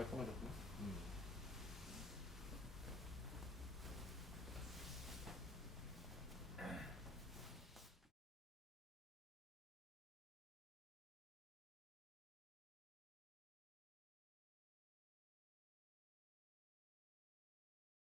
かい考えたことね。うん